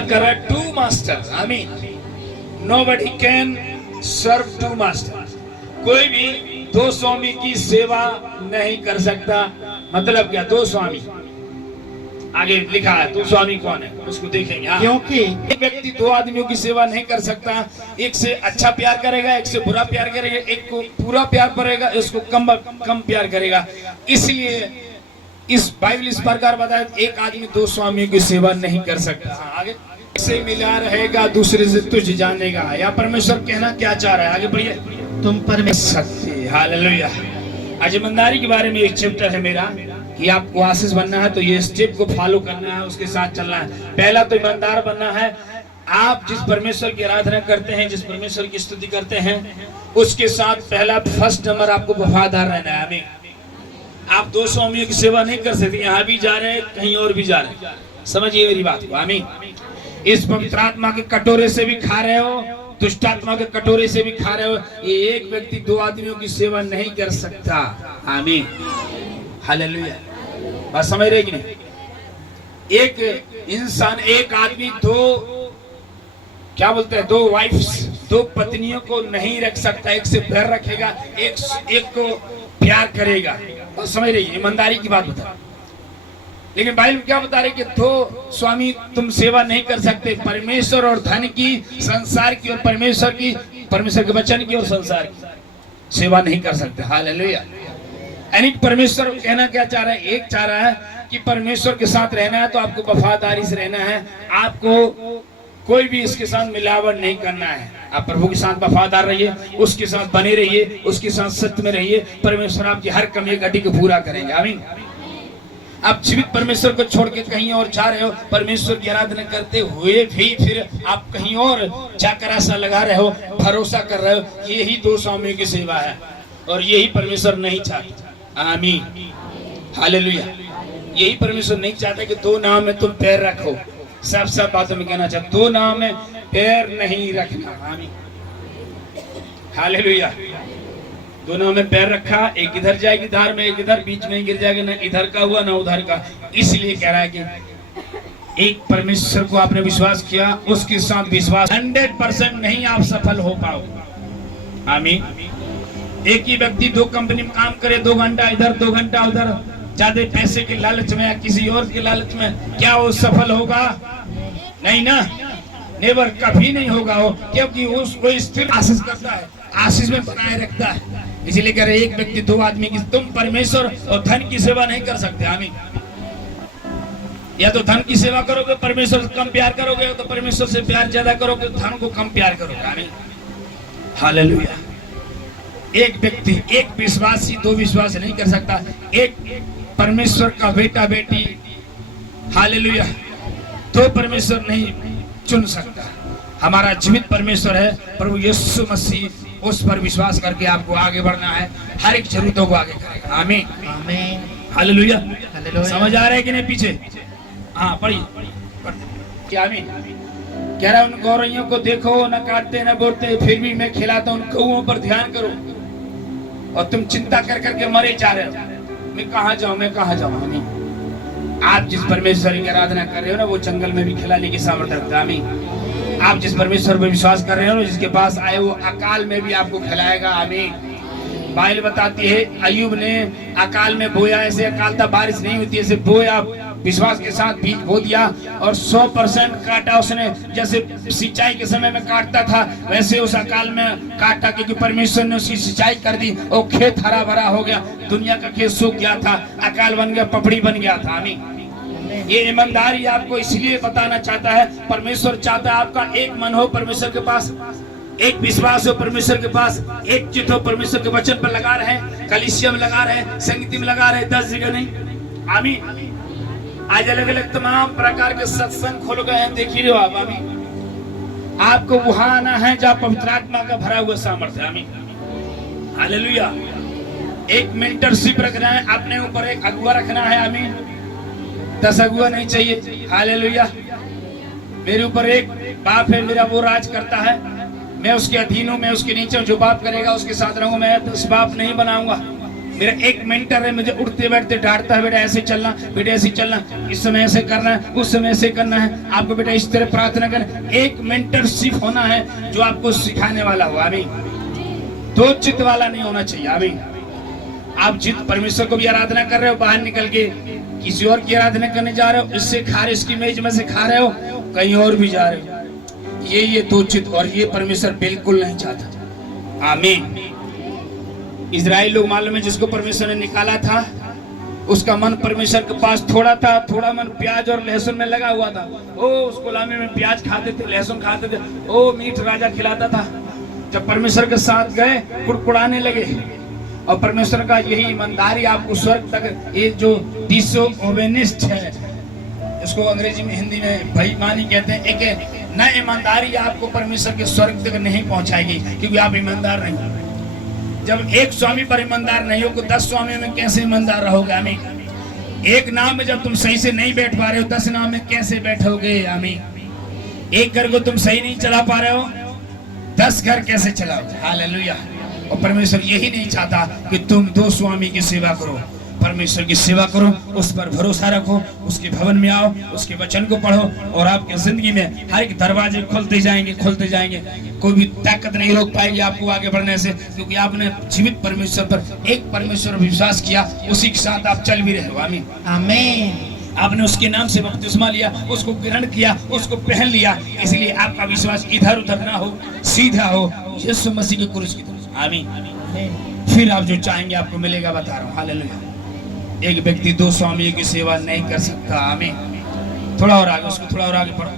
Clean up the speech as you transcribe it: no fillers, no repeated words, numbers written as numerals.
बात कर रहा है टू मास्टर। आमीन। Nobody can serve two master. कोई भी दो स्वामी की सेवा नहीं कर सकता। मतलब क्या? दो स्वामी आगे लिखा है, दो स्वामी कौन है उसको देखेंगे। क्योंकि एक व्यक्ति दो आदमियों की सेवा नहीं कर सकता। एक से अच्छा प्यार करेगा, एक से बुरा प्यार करेगा, एक को पूरा प्यार करेगा, इसको कम प्यार करेगा। इसलिए इस बाइबल इस प्रकार बताया, एक आदमी दो स्वामियों की सेवा नहीं कर सकता। आगे से मिला रहेगा, दूसरे से तुझ जानेगा। या परमेश्वर कहना क्या चाह रहा है? आगे बढ़िए। तुम परमेश्वर सत्य। हालेलुया। आज ईमानदारी के बारे में एक चैप्टर है मेरा कि आपको आशीष बनना है तो ये स्टेप को फॉलो करना है, उसके साथ चलना है। पहला तो ईमानदार बनना है। आप जिस परमेश्वर की आराधना करते हैं, जिस परमेश्वर की स्तुति करते हैं, उसके साथ पहला फर्स्ट नंबर आपको वफादार रहना है। आमीन। आप दो स्वामियों की सेवा नहीं कर सकते। यहाँ भी जा रहे हैं, कहीं और भी जा रहे हैं। समझिए मेरी बात को। आमीन। इस पवित्र आत्मा के कटोरे से भी खा रहे हो, दुष्ट आत्मा के कटोरे से भी खा रहे हो। ये एक व्यक्ति दो आदमियों की सेवा नहीं कर सकता। आमीन। हालेलुया। बात समझ रहे कि नहीं? एक इंसान, एक आदमी दो, क्या बोलते हैं, दो वाइफ्स, दो पत्नियों को नहीं रख सकता। एक से प्यार रखेगा, एक को प्यार करेगा। बात समझ रही है? ईमानदारी की बात बता। लेकिन बाइबल क्या बता रहे कि दो स्वामी तुम सेवा नहीं कर सकते। परमेश्वर और धन की, संसार की और परमेश्वर की, परमेश्वर के वचन की और संसार की सेवा नहीं कर सकते। हालेलुया। यानी परमेश्वर कहना क्या चाह रहा है? एक चाह रहा है कि परमेश्वर के साथ रहना है तो आपको वफादारी से रहना है। आपको कोई भी इसके साथ मिलावट नहीं करना है। आप प्रभु के साथ वफादार रहिए, उसके साथ बने रहिए, उसके साथ सत्य में रहिए। परमेश्वर आपकी हर कमी घटी को पूरा करेंगे। आमीन। आप जीवित परमेश्वर को छोड़ के कहीं और जा रहे हो, परमेश्वर की आराधना करते हुए भी फिर आप कहीं और जाकर आशा लगा रहे हो, भरोसा कर रहे हो, यही दो स्वामियों की सेवा है और यही परमेश्वर नहीं चाहता। आमीन। हालेलुया। यही परमेश्वर नहीं चाहता कि दो नाव में तुम पैर रखो। सब बातों में कहना चाहता, दो नाव में पैर नहीं रखना। आमीन। हालेलुया। दोनों में पैर रखा, एक इधर जाएगी धार में, एक इधर, बीच में गिर जाएगा, ना इधर का हुआ ना उधर का। इसलिए कह रहा है कि एक परमेश्वर को आपने विश्वास किया, उसके साथ विश्वास 100% नहीं आप सफल हो पाओगे। आमीन। एक ही व्यक्ति दो कंपनी में काम करे, 2 घंटा इधर 2 घंटा उधर, ज्यादा पैसे के लालच में या किसी और के लालच में, क्या वो सफल होगा? नहीं ना, नेवर, कभी नहीं होगा वो, क्योंकि उसको स्थिर आशीष करता है, आशीष में बनाए रखता है। इसीलिए कह रहे एक व्यक्ति दो आदमी की, तुम परमेश्वर और धन की सेवा नहीं कर सकते। आमीन। या तो धन की सेवा करोगे, परमेश्वर से कम प्यार करोगे, या तो परमेश्वर से प्यार ज्यादा करोगे, धन को कम प्यार करोगे। आमीन। हालेलुया। एक व्यक्ति, एक विश्वासी दो विश्वास नहीं कर सकता। एक परमेश्वर का बेटा बेटी, हालेलुया, दो परमेश्वर नहीं चुन सकता। हमारा जीवित परमेश्वर है प्रभु यीशु मसीह। उस पर विश्वास करके आपको आगे बढ़ना है, हर एक जरूरतों को आगे करेगा। आमीन। आमीन। हालेलुया। हालेलुया। समझ आ रहा है कि नहीं? पीछे हाँ पढ़िए। आमीन। कह रहा है उन गौरैयों को देखो, न काटते न बोलते, फिर भी मैं खिलाता हूं। उन गौओं पर ध्यान करो और तुम चिंता कर करके मरे जा रहे हो, मैं कहाँ जाऊं, मैं कहाँ जाऊं। आमीन। आप जिस परमेश्वर की आराधना कर रहे हो ना, वो जंगल में भी खिलाने की सामर्थ्य रखता है। आमीन। आप जिस परमेश्वर पर विश्वास कर रहे हो, जिसके पास आए, वो अकाल में भी आपको खिलाएगा। आमीन। बाइबल बताती है अय्यूब ने अकाल में बोया, ऐसे अकाल था, बारिश नहीं होती, ऐसे बोया, विश्वास के साथ बीज बो दिया और 100% काटा उसने। जैसे सिंचाई के समय में काटता था, वैसे उस अकाल में काटा, क्योंकि परमेश्वर ने उसकी सिंचाई कर दी और खेत हरा भरा हो गया। दुनिया का खेत सूख गया था, अकाल बन गया, पपड़ी बन गया था। आमीन। ये ईमानदारी आपको इसलिए बताना चाहता है, परमेश्वर चाहता है आपका एक मन हो परमेश्वर के पास, एक विश्वास हो परमेश्वर के पास, एक चित्त हो परमेश्वर के वचन पर लगा रहे, कलीसिया में लगा रहे, संगीत में लगा रहे, 10 जगह नहीं। आमीन। आज अलग अलग तमाम प्रकार के सत्संग खोल गए हैं, देख ही रहे हो आप। आमीन। आपको वहां आना है जहाँ पवित्र आत्मा का भरा हुआ सामर्थ्य। आमीन। हालेलुया। एक मेंटरशिप रखना है, अपने ऊपर एक अगुआ रखना है। आमीन। 10 अगुआ नहीं चाहिए। हालेलुया। मेरे ऊपर एक बाप है, मेरा वो राज करता है, मैं उसके अधीन हूँ, मैं उसके नीचे हूँ। जो बाप करेगा उसके साथ रहूंगा, मैं 10 बाप नहीं बनाऊंगा। मेरा एक मेंटर है, मुझे उठते बैठते डांटता है, बेटा ऐसे चलना, बेटा ऐसे चलना, इस समय ऐसे करना है, उस समय ऐसे करना है, आपको बेटा इस तरह प्रार्थना करना। एक मेंटरशिप होना है जो आपको सिखाने वाला हो। आमीन। दो चित्त वाला नहीं होना चाहिए। आमीन। आप जित परमेश्वर को भी आराधना कर रहे हो, बाहर निकल के किसी और की आराधना करने जा रहे हो, इससे खा रहे, इसकी मेज में से खा रहे हो, कहीं और भी जा रहे हो, ये दो चित्त, और ये परमेश्वर बिल्कुल नहीं चाहता। आमीन। इजराइल लोग मालूम है, जिसको परमेश्वर ने निकाला था, उसका मन परमेश्वर के पास थोड़ा था, थोड़ा मन प्याज और लहसुन में लगा हुआ था। ओ उस गुलामी में प्याज खाते थे, लहसुन खाते थे, ओ मीठ राजा खिलाता था। जब परमेश्वर के साथ गए, कुड़कुड़ाने लगे। और परमेश्वर का यही ईमानदारी आपको स्वर्ग तक, ये जो डिसोबेनिस्ट है, इसको अंग्रेजी में हिंदी में बेईमानी कहते हैं, एक न ईमानदारी आपको परमेश्वर के स्वर्ग तक नहीं पहुंचाएगी, क्योंकि आप ईमानदार नहीं हो। जब एक स्वामी पर ईमानदार नहीं हो तो 10 स्वामी में कैसे ईमानदार रहोगे? आमीन। एक नाव में जब तुम सही से नहीं बैठ पा रहे हो, 10 नाव में कैसे बैठोगे? आमीन। एक घर को तुम सही नहीं चला पा रहे हो, 10 घर कैसे चलाओगे? हालेलुया। और परमेश्वर यही नहीं चाहता कि तुम 2 स्वामी की सेवा करो। परमेश्वर की सेवा करो, उस पर भरोसा रखो, उसके भवन में आओ, उसके वचन को पढ़ो, और आपकी जिंदगी में हर एक दरवाजे खुलते जाएंगे, खुलते जाएंगे। कोई भी ताकत नहीं रोक पाएगी आपको आगे बढ़ने से, क्योंकि आपने जीवित परमेश्वर पर, एक परमेश्वर पर विश्वास किया, उसी के साथ आप चल भी रहे हो। आमीन। आमीन। आपने उसके नाम से बपतिस्मा लिया, उसको ग्रहण किया, उसको पहन लिया, इसलिए आपका विश्वास इधर उधर ना हो, सीधा हो यीशु मसीह के क्रूस की तरफ। आमीन। फिर आप जो चाहेंगे आपको मिलेगा, बता रहा हूँ। हालेलुया। एक व्यक्ति 2 स्वामियों की सेवा नहीं कर सकता। आमीन। थोड़ा और आगे, उसको थोड़ा और आगे पढ़ो।